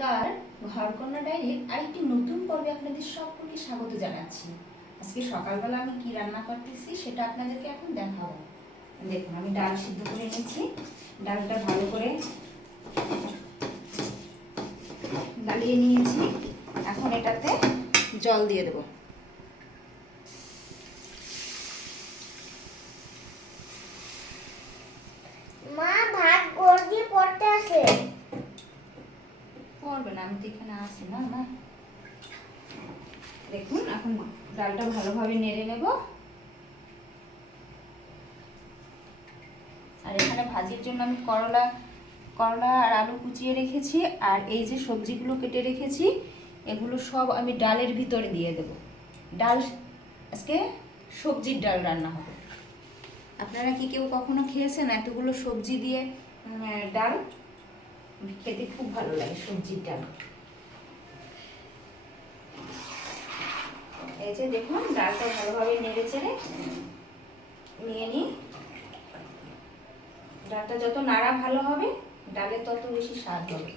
নমস্কার, ঘরকন্যা ডায়েরির আরেকটি নতুন পর্বে আপনাদের সকলকে স্বাগত জানাচ্ছি। আজকে সকালবেলা আমি কি রান্না করতেছি সেটা আপনাদেরকে এখন দেখাবো। দেখুন, আমি ডাল সিদ্ধ করে নিয়েছি ডালটা ভালো করে গালিয়ে নিয়েছি। এখন এটাতে জল দিয়ে দেবো। মা, ভাত দিয়ে পড়তে আসে পড়বে না, আমি তো এখানে আসি না না। দেখুন, এখন ডালটা ভালোভাবে নেড়ে নেব। আর এখানে ভাজির জন্য আমি করলা করলা আর আলু কুচিয়ে রেখেছি, আর এই যে সবজিগুলো কেটে রেখেছি, এগুলো সব আমি ডালের ভিতরে দিয়ে দেব। ডাল, আজকে সবজির ডাল রান্না হবে। আপনারা কি কেউ কখনো খেয়েছেন এতগুলো সবজি দিয়ে ডাল? খেতে খুব ভালো লাগে সবজির ডাল এই যে দেখুন, ডালটা ভালোভাবে নেড়ে চেড়ে নিয়ে নিই। ডালটা যত নাড়া ভালো হবে, ডালে তত বেশি স্বাদ হবে।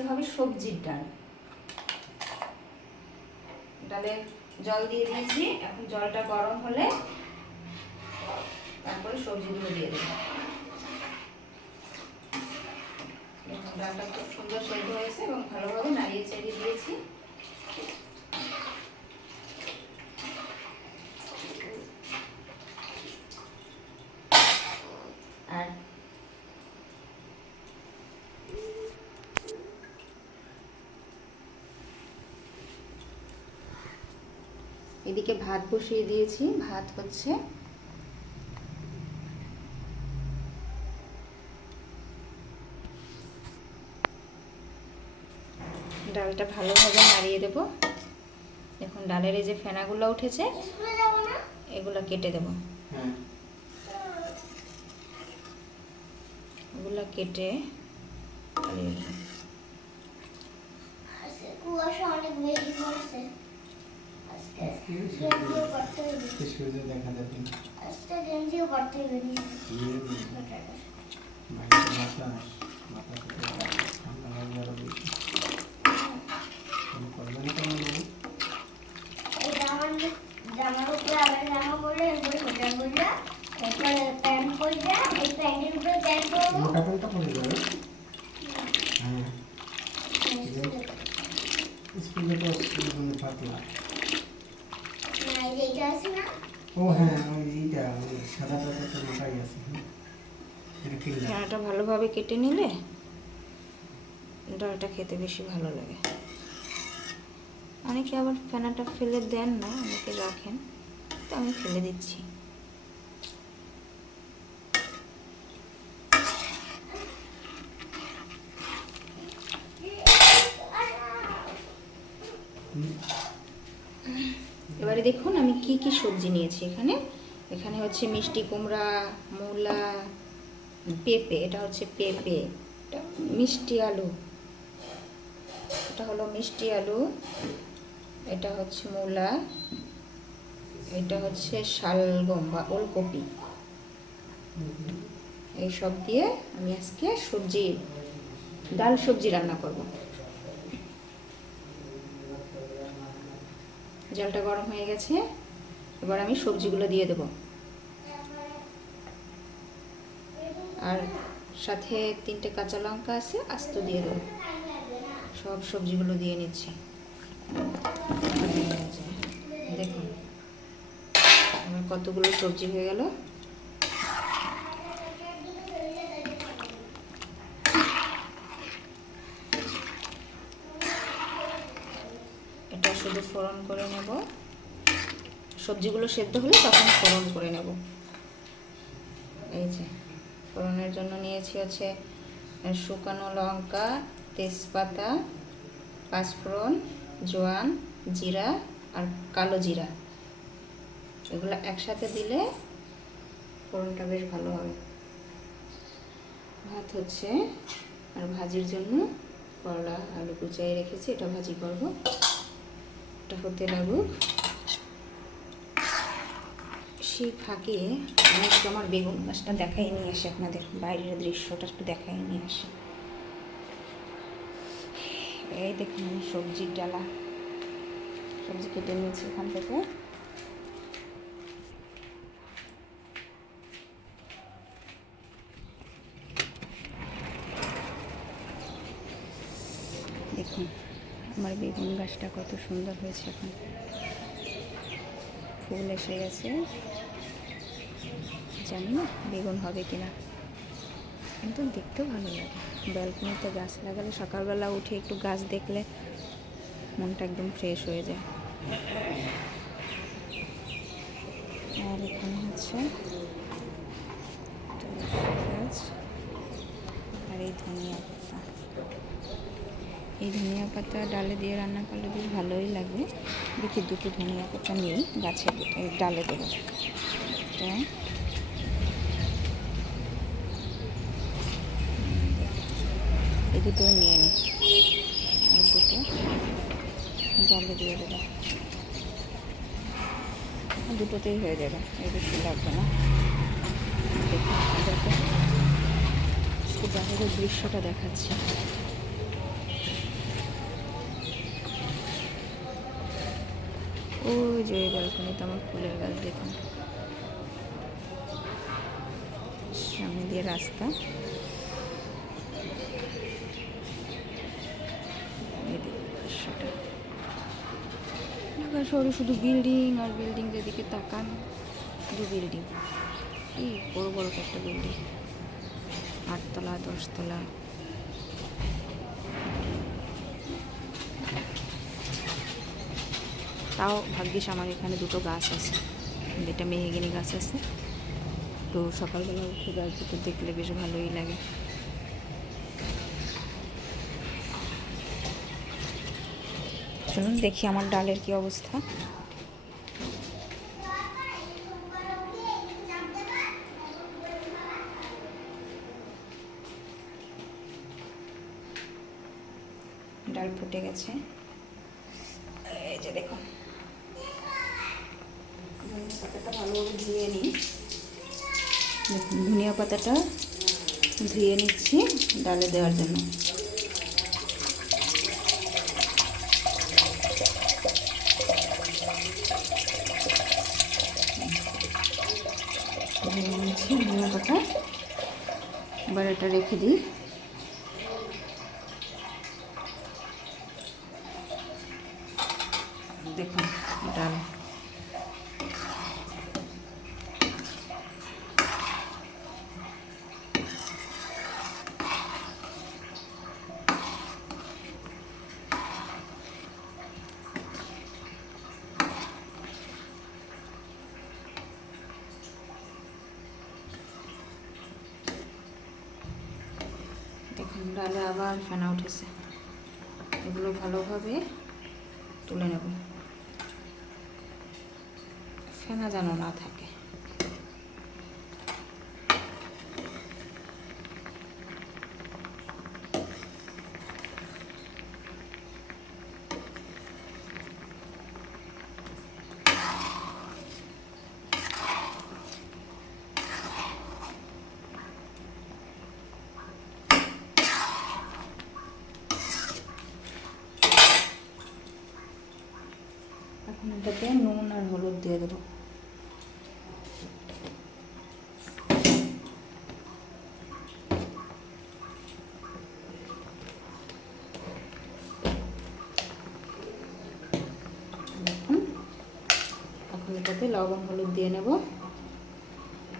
আজকে হবে সবজির ডাল। ডালে জল দিয়ে দিয়েছি। এখন জলটা গরম হলে তারপরে সবজিগুলো দিয়ে দেবো। ডালটা খুব সুন্দর সেদ্ধ হয়েছে এবং ভালোভাবে নাড়িয়ে চাড়িয়ে দিয়েছি আর এদিকে ভাত বসিয়ে দিয়েছি। ভাত হচ্ছে ডালটা ভালোভাবে নাড়িয়ে দেব। দেখুন ডালের এই যে ফেনাগুলো উঠেছে এগুলো কেটে দেব। হ্যাঁ। এগুলো কেটে কুয়াশা অনেক বেশি পড়ছে আজকে আজকে গেঞ্জিও পড়তে হইবে সূর্য দেখা যাবে না। আজকে গেঞ্জিও পড়তে হইবে নি। ইয়ে সোয়েটারটা। বাইরে বাতাস মাথা থেকে ঠান্ডা লাগবে আরও বেশি তুমি করবে না কেন বাবু? এই জামার জামার উপরে আবার জামা পরলে এরপরে সোয়েটার পরলে এরপরে প্যান্ট পরলে এই প্যান্টের উপরে প্যান্ট পরবো মোটা পাল্টা পড়ে যাবে হ্যাঁ স্কুলে তো স্কুলে পাতলা না এই যে এইটা আছে না ও হ্যাঁ ওই এইটা ওই সাদাটা তো মোটাই আছে হুম। এটা কিনলাম ফেনাটা কেটে নিলে ডালটা খেতে বেশি ভালো লাগে। অনেকে আবার ফেনাটা ফেলে দেন না, অনেকে রাখেন, তো আমি ফেলে দিচ্ছি। এবারে দেখুন আমি কি কি সবজি নিয়েছি এখানে। এখানে হচ্ছে মিষ্টি কুমড়া, মূলা পেঁপে, এটা হচ্ছে পেঁপে, এটা মিষ্টি আলু, এটা হলো মিষ্টি আলু, এটা হচ্ছে মূলা, এটা হচ্ছে শালগম বা ওলকপি। এইসব দিয়ে আমি আজকে সবজি, ডাল সবজি রান্না করব। জলটা গরম হয়ে গেছে, এবার আমি সবজিগুলো দিয়ে দেব। আর সাথে তিনটে কাঁচা লঙ্কা আছে, আস্ত দিয়ে দেবো। সব সবজিগুলো দিয়ে নিচ্ছি। দেখুন, আমার কতগুলো সবজি হয়ে গেল। এটা শুধু ফোড়ন করে নেব। সবজিগুলো সেদ্ধ হলে তখন ফোড়ন করে নেব। এই যে। ফোড়নের জন্য নিয়েছি হচ্ছে শুকানো লঙ্কা, তেজপাতা, পাঁচফোড়ন, জোয়ান, জিরা আর কালো জিরা। এগুলো একসাথে দিলে ফোড়নটা বেশ ভালো হবে। ভাত হচ্ছে, আর ভাজির জন্য করলা, আলু কুচাই রেখেছি, এটা ভাজি করব। এটা হতে লাগুক। সেই ফাঁকে আমি একটু আমার বেগুন গাছটা দেখাই নিয়ে আসি আপনাদের, বাইরের দৃশ্যটা একটু দেখাই নিয়ে আসি। এই দেখুন সবজির ডালা, সবজি কেটে নিয়েছি এখান থেকে। দেখুন, আমার বেগুন গাছটা কত সুন্দর হয়েছে এখন। ফুল এসে গেছে। জানি না, বেগুন হবে কি না কিন্তু দেখতেও ভালো লাগে। ব্যালকনিতে গাছ লাগালে সকালবেলা উঠে একটু গাছ দেখলে মনটা একদম ফ্রেশ হয়ে যায়। আর এখানে হচ্ছে আর এই ধনিয়া পাতা। এই ধনিয়া পাতা ডালে দিয়ে রান্না করলে বেশ ভালোই লাগবে দেখি দুটো ধনিয়া পাতা নিই, গাছে ডালে দেবো। এটা এই দুটো নিয়ে নিই এই দুটো। ডালে দিয়ে দেবো। দুটোতেই হয়ে যাবে। এই বেশি লাগবে না। বাইরের দৃশ্যটা দেখাচ্ছি। ওই যে ব্যালকনিতে আমার ফুলের গাছ, দেখুন। সামনে দিয়ে রাস্তা এই ঢাকা শহরে শুধু বিল্ডিং আর বিল্ডিং যেদিকে তাকান, শুধু বিল্ডিং এই বড় বড় একটা বিল্ডিং আটতলা, দশতলা। তাও ভাগ্যিস আমার এখানে দুটো গাছ আছে। এটা মেহগিনি গাছ আছে। তো সকালবেলা উঠে গাছ দুটো দেখলে বেশ ভালোই লাগে। চলুন দেখি আমার ডালের কি অবস্থা। ডাল ফুটে গেছে। এই যে দেখুন ধনিয়া পাতাটা ধুয়ে নিই। ধনিয়া পাতাটা ধুয়ে নিচ্ছি ডালে দেওয়ার জন্য। ধনিয়া পাতা। এবার এটা রেখে দিই দেখুন ডাল দেখুন ডালে আবার ফেনা উঠেছে। এগুলো ভালোভাবে তুলে নেব। ফেনা যেন না থাকে এখন এটাতে নুন আর হলুদ দিয়ে দেবো। এখন এটাতে লবণ, হলুদ দিয়ে নেব।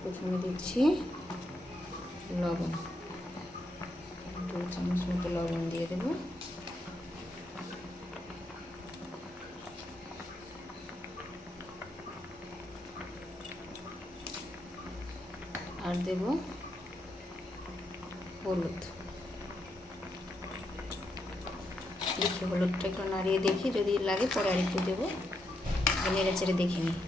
প্রথমে দিচ্ছি লবণ। দু চামচ মতো লবণ দিয়ে দেবো। আর দেব হলুদ। দেখি হলুদটা একটু নাড়িয়ে দেখি, যদি লাগে পরে আর একটু দেবো। নেড়ে চেড়ে দেখে নিই।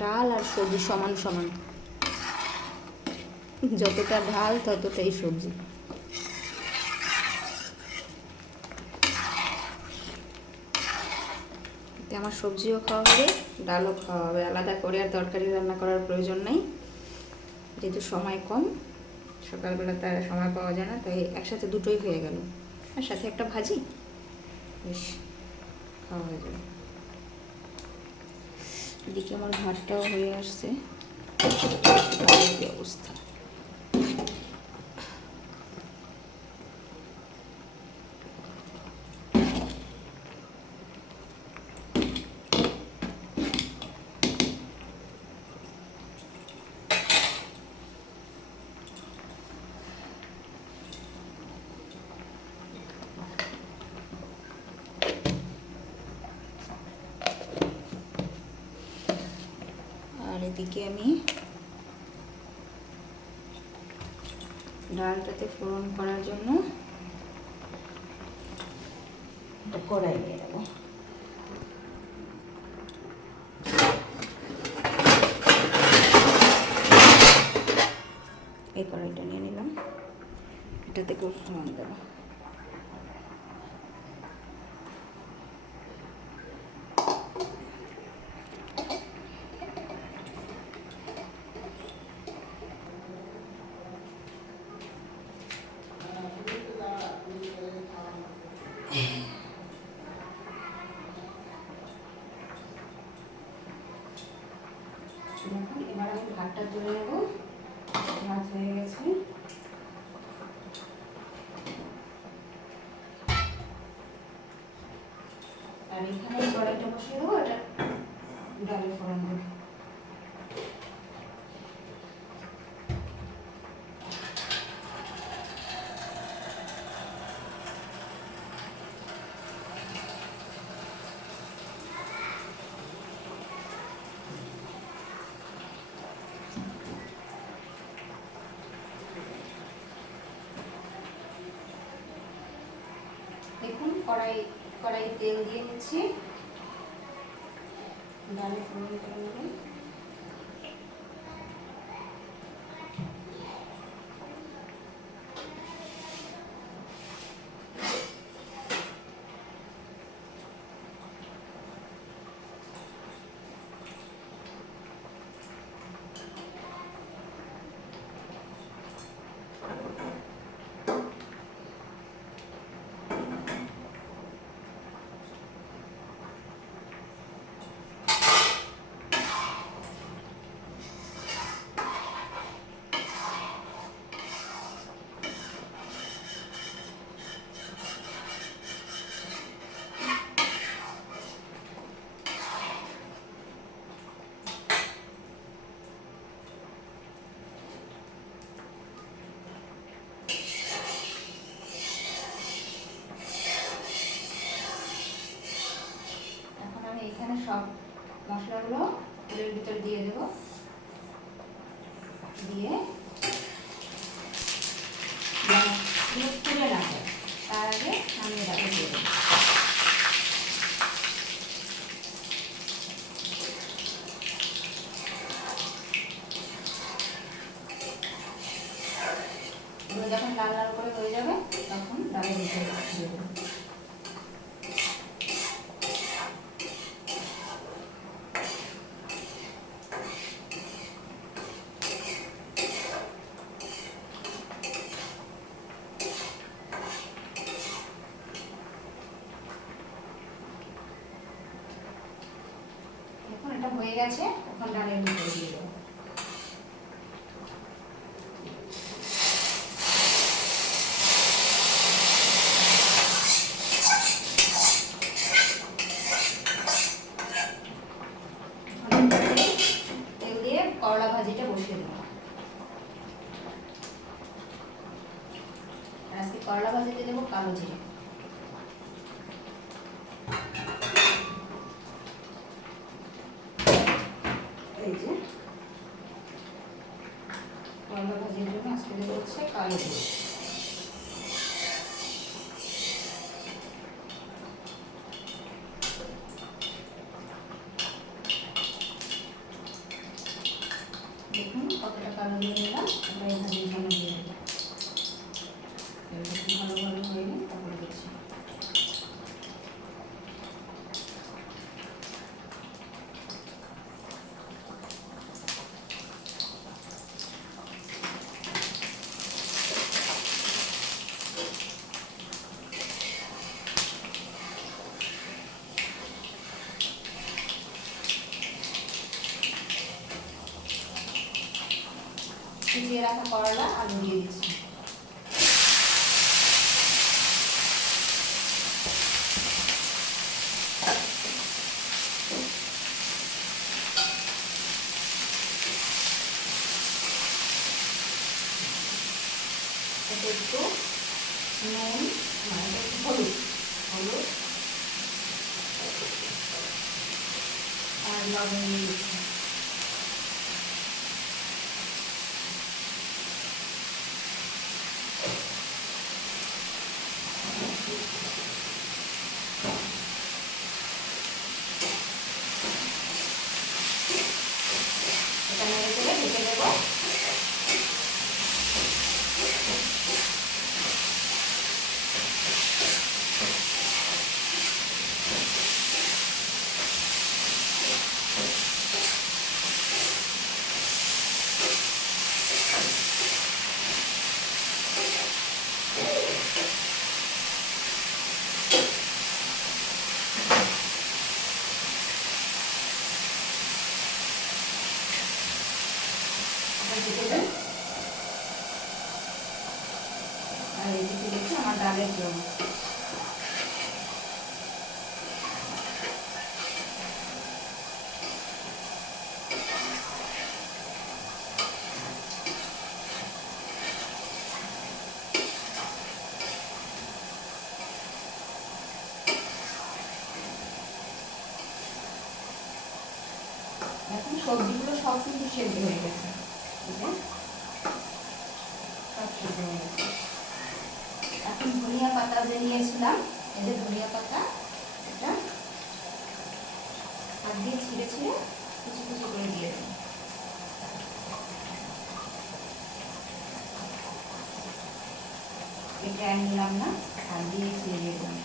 ডাল আর সবজি সমান সমান। যতটা ডাল ততটাই সবজি। এতে আমার সবজিও খাওয়া হবে, ডালও খাওয়া হবে। আলাদা করে আর তরকারি রান্না করার প্রয়োজন নেই। যেহেতু সময় কম, সকালবেলা তার সময় পাওয়া যায় না, তাই একসাথে দুটোই হয়ে গেল। আর সাথে একটা ভাজি, বেশ, খাওয়া হয়ে যাবে। এদিকে আমার ভাতটাও হয়ে আসছে। অবস্থা আর এদিকে আমি ডালটাতে ফোড়ন করার জন্য কড়াই নিয়ে নেব। এই কড়াইটা নিয়ে নিলাম। এটাতে করে ফোড়ন দেবো দেখুন এবার আমি ভাতটা তুলে নেব ভাত হয়ে গেছে আর এখানে এই কড়াইটা বসিয়ে দেবো এটা ডালে ফোড়ন দেবো দেখুন কড়াই কড়াই তেল দিয়ে নিচ্ছি ডালে ফোড়ন করে নেবেন এখন আমি এখানে সব মশলাগুলো তেলের ভিতর দিয়ে দেব দিয়ে যেন পুরো তুলে না যায় তার আগে আমি এটাকে দিয়ে দেবো এগুলো যখন লাল লাল করে হয়ে যাবে তখন ডালের ভিতরে দিয়ে দেবো এখন এটা হয়ে গেছে দিয়ে দেবো। করলা ভাজিটা বসিয়ে দেবো। আজকে করলা ভাজিতে দেবো কালো জিরে কালো করে দেখুন কতটা কালো দিয়ে নিলাম এবার এখানে জন্য দিয়ে দেবো এবার একটু ভালো ভালো হয়ে নিই তারপরে দিচ্ছি কুচিয়ে রাখা করলা আলু দিয়ে দিচ্ছি। একটু নুন মানে হলুদ হলুদ। আর লবণ দিচ্ছি এটা নেড়ে চেড়ে ঢেকে দেবো এটা ঢেকে দেন আর এদিকে দেখুন আমার ডালের জন্য এখন সবজিগুলো সব কিন্তু সেদ্ধ হয়ে গেছে। এখন ধনিয়া পাতা যে নিয়েছিলাম, এই যে ধনিয়া পাতা, এটা হাত দিয়ে ছিঁড়ে ছিঁড়ে কুচি কুচি করে দিয়ে দেবো। এটা নিলাম না, হাত দিয়ে ছিঁড়ে দিয়ে দিলাম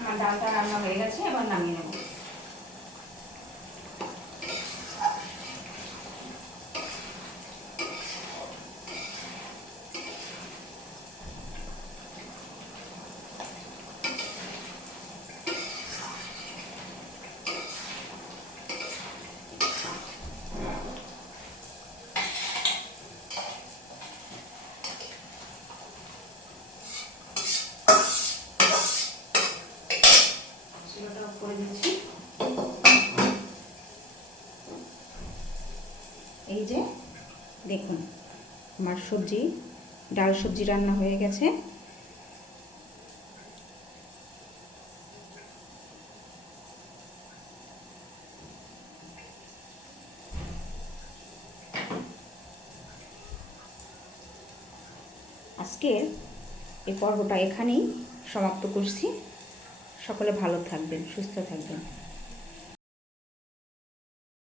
আমার ডালটা রান্না হয়ে গেছে এবার নামিয়ে নেব শিলটা অফ করে দিচ্ছি এই যে দেখুন, আমার সবজি, ডাল সবজি রান্না হয়ে গেছে। আজকের এই পর্বটা এখানেই সমাপ্ত করছি। সকলে ভালো থাকবেন, সুস্থ থাকবেন।